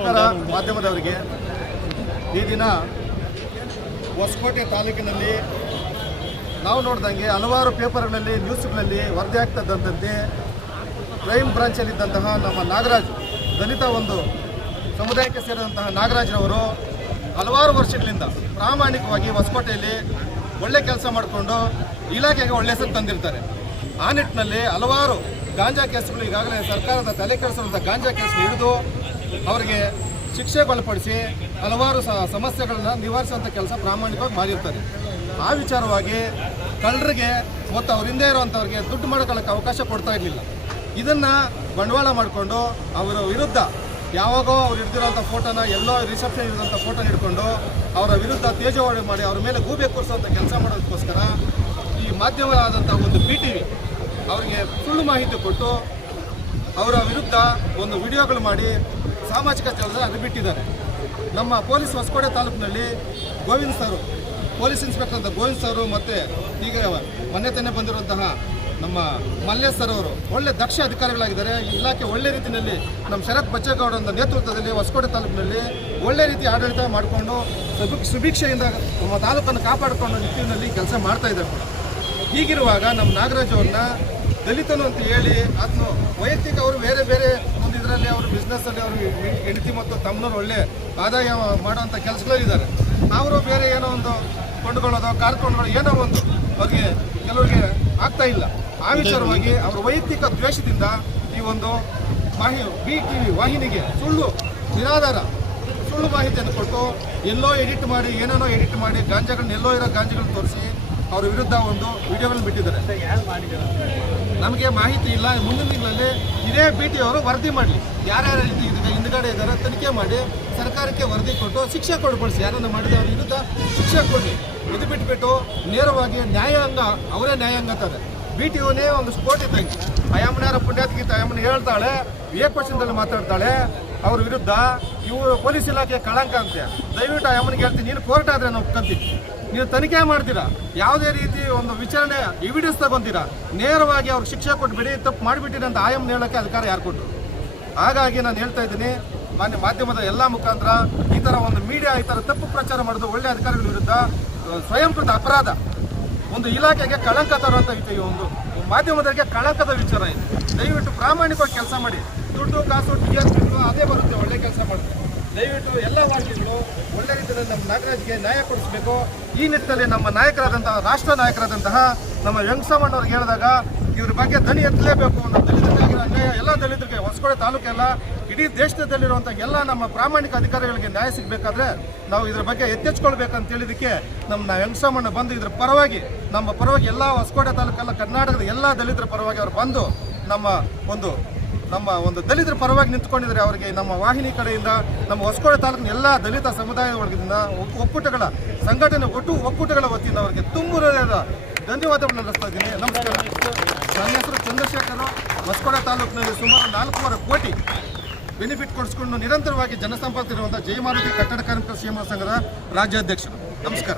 ನಮಸ್ಕಾರ ಮಾಧ್ಯಮದವರಿಗೆ. ಈ ದಿನ ಹೊಸಕೋಟೆ ತಾಲೂಕಿನಲ್ಲಿ ನಾವು ನೋಡ್ದಂಗೆ ಹಲವಾರು ಪೇಪರ್ಗಳಲ್ಲಿ, ನ್ಯೂಸ್ಗಳಲ್ಲಿ ವರದಿ ಆಗ್ತದಂತಂತೆ ಕ್ರೈಮ್ ಬ್ರಾಂಚಲ್ಲಿದ್ದಂತಹ ನಮ್ಮ ನಾಗರಾಜ್, ದಲಿತ ಒಂದು ಸಮುದಾಯಕ್ಕೆ ಸೇರಿದಂತಹ ನಾಗರಾಜ್ನವರು ಹಲವಾರು ವರ್ಷಗಳಿಂದ ಪ್ರಾಮಾಣಿಕವಾಗಿ ಹೊಸಕೋಟೆಯಲ್ಲಿ ಒಳ್ಳೆ ಕೆಲಸ ಮಾಡಿಕೊಂಡು ಇಲಾಖೆಗೆ ಒಳ್ಳೆ ಹೆಸರು ತಂದಿರ್ತಾರೆ. ಆ ನಿಟ್ಟಿನಲ್ಲಿ ಹಲವಾರು ಗಾಂಜಾ ಕೇಸ್ಗಳು ಈಗಾಗಲೇ ಸರ್ಕಾರದ ತಲೆ ಕೆಡಿಸಿರುವಂಥ ಗಾಂಜಾ ಕೇಸ್ಗಳು ಹಿಡಿದು ಅವರಿಗೆ ಶಿಕ್ಷೆಗೊಳಪಡಿಸಿ ಹಲವಾರು ಸಮಸ್ಯೆಗಳನ್ನು ನಿವಾರಿಸುವಂಥ ಕೆಲಸ ಪ್ರಾಮಾಣಿಕವಾಗಿ ಮಾಡಿರ್ತಾರೆ. ಆ ವಿಚಾರವಾಗಿ ಕಳ್ಳರಿಗೆ ಮತ್ತು ಅವ್ರ ಹಿಂದೆ ಇರುವಂಥವ್ರಿಗೆ ದುಡ್ಡು ಮಾಡ್ಕೊಳ್ಳೋಕೆ ಅವಕಾಶ ಕೊಡ್ತಾ ಇರಲಿಲ್ಲ. ಇದನ್ನು ಬಂಡವಾಳ ಮಾಡಿಕೊಂಡು ಅವರ ವಿರುದ್ಧ ಯಾವಾಗೋ ಅವ್ರು ಹಿಡ್ದಿರೋಂಥ ಫೋಟೋನ, ಎಲ್ಲೋ ರಿಸೆಪ್ಷನ್ ಇರೋಂಥ ಫೋಟೋನ ಹಿಡ್ಕೊಂಡು ಅವರ ವಿರುದ್ಧ ತೇಜವಾಡಿ ಮಾಡಿ ಅವ್ರ ಮೇಲೆ ಗೂಬೆ ಕೂರಿಸುವಂಥ ಕೆಲಸ ಮಾಡೋದಕ್ಕೋಸ್ಕರ ಈ ಮಾಧ್ಯಮವಾದಂಥ ಒಂದು ಪಿ ಟಿ ವಿ ಅವರಿಗೆ ಸುಳ್ಳು ಮಾಹಿತಿ ಕೊಟ್ಟು ಅವರ ವಿರುದ್ಧ ಒಂದು ವಿಡಿಯೋಗಳು ಮಾಡಿ ಸಾಮಾಜಿಕ ಜಾಲದಲ್ಲಿ ಅದು ಬಿಟ್ಟಿದ್ದಾರೆ ನಮ್ಮ ಪೊಲೀಸ್ ಹೊಸಕೋಟೆ ತಾಲೂಕಿನಲ್ಲಿ ಗೋವಿಂದ್ ಸರ್, ಪೊಲೀಸ್ ಇನ್ಸ್ಪೆಕ್ಟರ್ ಅಂತ ಗೋವಿಂದ್ ಸರ್ ಮತ್ತು ಈಗ ಮೊನ್ನೆ ತಾನೇ ಬಂದಿರುವಂತಹ ನಮ್ಮ ಮಲ್ಲೇಶ್ ಸರ್ ಅವರು ಒಳ್ಳೆ ದಕ್ಷ ಅಧಿಕಾರಿಗಳಾಗಿದ್ದಾರೆ. ಈ ಇಲಾಖೆ ಒಳ್ಳೆ ರೀತಿಯಲ್ಲಿ ನಮ್ಮ ಶರತ್ ಬಚ್ಚೇಗೌಡ ನೇತೃತ್ವದಲ್ಲಿ ಹೊಸಕೋಟೆ ತಾಲೂಕಿನಲ್ಲಿ ಒಳ್ಳೆ ರೀತಿ ಆಡಳಿತ ಮಾಡಿಕೊಂಡು ಸುಭಿ, ಸುಭಿಕ್ಷೆಯಿಂದ ನಮ್ಮ ತಾಲೂಕನ್ನು ಕಾಪಾಡಿಕೊಂಡು ನಿಟ್ಟಿನಲ್ಲಿ ಕೆಲಸ ಮಾಡ್ತಾ ಇದ್ದಾರೆ. ಹೀಗಿರುವಾಗ ನಮ್ಮ ನಾಗರಾಜ್ ಅವ್ರನ್ನ ದಲಿತನು ಅಂತ ಹೇಳಿ ಅದನ್ನು ವೈಯಕ್ತಿಕ ಅವರು ಬೇರೆ ಬೇರೆ ಬಿಸ್ನೆಸ್ಸಲ್ಲಿ ಅವರು ಹೆಂಡತಿ ಮತ್ತು ತಮ್ಮನವ್ರು ಒಳ್ಳೆ ಆದಾಯ ಮಾಡುವಂಥ ಕೆಲಸಗಳಿದ್ದಾರೆ ಅವರು ಬೇರೆ ಏನೋ ಒಂದು ಕೊಂಡುಕೊಳ್ಳೋದು ಕಾರ್ ಕೊಂಡುಕೊಳ್ಳೋದು ಏನೋ ಒಂದು ಅವ್ರಿಗೆ ಕೆಲವರಿಗೆ ಆಗ್ತಾ ಇಲ್ಲ. ಆ ವಿಚಾರವಾಗಿ ಅವರ ವೈಯಕ್ತಿಕ ದ್ವೇಷದಿಂದ ಈ ಒಂದು ವಾಹಿ ಬಿ ಟಿ ವಿ ವಾಹಿನಿಗೆ ಸುಳ್ಳು ನಿರಾಧಾರ ಸುಳ್ಳು ಮಾಹಿತಿಯನ್ನು ಕೊಟ್ಟು ಎಲ್ಲೋ ಎಡಿಟ್ ಮಾಡಿ ಏನೇನೋ ಎಡಿಟ್ ಮಾಡಿ ಗಾಂಜಾಗಳನ್ನ ಎಲ್ಲೋ ಇರೋ ಗಾಂಜಾಗಳನ್ನ ತೋರಿಸಿ ಅವ್ರ ವಿರುದ್ಧ ಒಂದು ವಿಡಿಯೋಗಳನ್ನು ಬಿಟ್ಟಿದ್ದಾರೆ. ನಮಗೆ ಮಾಹಿತಿ ಇಲ್ಲ. ಮುಂದಿನ ತಿಂಗಳಲ್ಲಿ ಇದೇ ಬಿ ಟಿ ಅವರು ವರದಿ ಮಾಡಲಿ. ಯಾರ್ಯಾರ ರೀತಿ ಹಿಂದ್ಗಡೆ ಇದ್ದಾರೆ ತನಿಖೆ ಮಾಡಿ ಸರ್ಕಾರಕ್ಕೆ ವರದಿ ಕೊಟ್ಟು ಶಿಕ್ಷೆ ಕೊಡ್ಕೊಳಿಸಿ ಯಾರನ್ನು ಮಾಡಿದೆ ಅವ್ರ ವಿರುದ್ಧ ಶಿಕ್ಷೆ ಕೊಡಿ. ಇದು ಬಿಟ್ಬಿಟ್ಟು ನೇರವಾಗಿ ನ್ಯಾಯಾಂಗ, ಅವರೇ ನ್ಯಾಯಾಂಗ ಅಂತಾರೆ. ಬಿ ಟಿ ಒನೇ ಒಂದು ಸ್ಪೋರ್ಟ್ ಇದ್ದಂಗೆ ಅಯ್ಯಮ್ಮನಾರ ಪುಣ್ಯಾತ್ಗೀತ ಅಯ್ಯಮ್ಮನ ಹೇಳ್ತಾಳೆ ಏಕವಚನದಲ್ಲಿ ಮಾತಾಡ್ತಾಳೆ, ಅವ್ರ ವಿರುದ್ಧ ಇವರು ಪೊಲೀಸ್ ಇಲಾಖೆ ಕಳಂಕ ಅಂತೆ. ದಯವಿಟ್ಟು ಅಯ್ಯಮ್ಮನಿಗೆ ಹೇಳ್ತೀನಿ, ನೀನು ಕೋರ್ಟ್ ಆದರೆ ನಾವು ಒಪ್ಕೊಂತೀನಿ ನೀವು ತನಿಖೆ ಮಾಡ್ತೀರಾ? ಯಾವುದೇ ರೀತಿ ಒಂದು ವಿಚಾರಣೆ ಎವಿಡೆನ್ಸ್ ತಗೊಂತೀರಾ ನೇರವಾಗಿ ಅವ್ರಿಗೆ ಶಿಕ್ಷೆ ಕೊಟ್ಬಿಡಿ ತಪ್ಪು ಮಾಡಿಬಿಟ್ಟಿರಿ ಅಂತ ಆಯಂ ಹೇಳೋಕ್ಕೆ ಅಧಿಕಾರ ಯಾರು ಕೊಟ್ಟರು ಹಾಗಾಗಿ ನಾನು ಹೇಳ್ತಾ ಇದ್ದೀನಿ, ಮಾನ್ಯ ಮಾಧ್ಯಮದ ಎಲ್ಲ ಮುಖಾಂತರ ಈ ಥರ ಒಂದು ಮೀಡಿಯಾ ಈ ಥರ ತಪ್ಪು ಪ್ರಚಾರ ಮಾಡೋದು ಒಳ್ಳೆ ಅಧಿಕಾರಿಗಳ ವಿರುದ್ಧ ಸ್ವಯಂಕೃತ ಅಪರಾಧ. ಒಂದು ಇಲಾಖೆಗೆ ಕಳಂಕ ತರುವಂಥ ಈ ಒಂದು ಮಾಧ್ಯಮದವರಿಗೆ ಕಳಂಕದ ವಿಚಾರ ಇದೆ. ದಯವಿಟ್ಟು ಪ್ರಾಮಾಣಿಕವಾಗಿ ಕೆಲಸ ಮಾಡಿ. ದುಡ್ಡು, ಕಾಸು ಟಿ ಎಸ್ ಅದೇ ಬರುತ್ತೆ, ಒಳ್ಳೆ ಕೆಲಸ ಮಾಡುತ್ತೆ. ದಯವಿಟ್ಟು ಎಲ್ಲ ವಾಹಿನಿಗಳು ರೀತಿಯಲ್ಲಿ ನಮ್ಮ ನಾಗರಾಜ್ಗೆ ನ್ಯಾಯ ಕೊಡಿಸ್ಬೇಕು. ಈ ನಿಟ್ಟಿನಲ್ಲಿ ನಮ್ಮ ನಾಯಕರಾದಂತಹ, ರಾಷ್ಟ್ರ ನಾಯಕರಾದಂತಹ ನಮ್ಮ ವೆಂಕಟಮ್ಮಣ್ಣವ್ರಿಗೆ ಹೇಳಿದಾಗ ಇವ್ರ ಬಗ್ಗೆ ದನಿ ಎತ್ತಲೇಬೇಕು ಅನ್ನೋ ದಲಿತರಿಗಾಗಿರೋ ಅನ್ಯಾಯ ಎಲ್ಲ ದಲಿತರಿಗೆ, ಹೊಸಕೋಟೆ ತಾಲೂಕೆಲ್ಲ, ಇಡೀ ದೇಶದಲ್ಲಿರುವಂಥ ಎಲ್ಲ ನಮ್ಮ ಪ್ರಾಮಾಣಿಕ ಅಧಿಕಾರಿಗಳಿಗೆ ನ್ಯಾಯ ಸಿಗಬೇಕಾದ್ರೆ ನಾವು ಇದ್ರ ಬಗ್ಗೆ ಎತ್ತೆಚ್ಕೊಳ್ಬೇಕಂತ ಹೇಳಿದಕ್ಕೆ ನಮ್ಮ ವೆಂಕಟಮ್ಮಣ್ಣ ಬಂದು ಇದ್ರ ಪರವಾಗಿ, ನಮ್ಮ ಪರವಾಗಿ ಎಲ್ಲ ಹೊಸಕೋಟೆ ತಾಲೂಕೆಲ್ಲ, ಕರ್ನಾಟಕದ ಎಲ್ಲ ದಲಿತರ ಪರವಾಗಿ ಅವರು ಬಂದು ನಮ್ಮ ಒಂದು ನಮ್ಮ ಒಂದು ದಲಿತರ ಪರವಾಗಿ ನಿಂತ್ಕೊಂಡಿದ್ದಾರೆ ಅವರಿಗೆ ನಮ್ಮ ವಾಹಿನಿ ಕಡೆಯಿಂದ, ನಮ್ಮ ಹೊಸಕೋಟೆ ತಾಲೂಕಿನ ಎಲ್ಲ ದಲಿತ ಸಮುದಾಯದ ವರ್ಗದಿಂದ ಒಕ್- ಒಕ್ಕೂಟಗಳ ಸಂಘಟನೆ ಒಟ್ಟು ಒಕ್ಕೂಟಗಳ ವತಿಯಿಂದ ಅವರಿಗೆ ತುಂಬು ಹೃದಯದ ಧನ್ಯವಾದಗಳನ್ನು ನಡೆಸ್ತಾ ಇದ್ದೀನಿ. ನಮಸ್ಕಾರ. ನನ್ನ ಹೆಸರು ಚಂದ್ರಶೇಖರ್. ಹೊಸಕೋಟೆ ತಾಲೂಕಿನಲ್ಲಿ ಸುಮಾರು ನಾಲ್ಕೂವರೆ ಕೋಟಿ ಬೆನಿಫಿಟ್ ಕೊಡಿಸ್ಕೊಂಡು ನಿರಂತರವಾಗಿ ಜನಸಂಪರ್ಕ ಇರುವಂಥ ಜಯಮಾರುತಿ ಕಟ್ಟಡ ಕಾರ್ಮಿಕ ಸಂಘದ ರಾಜ್ಯಾಧ್ಯಕ್ಷರು. ನಮಸ್ಕಾರ.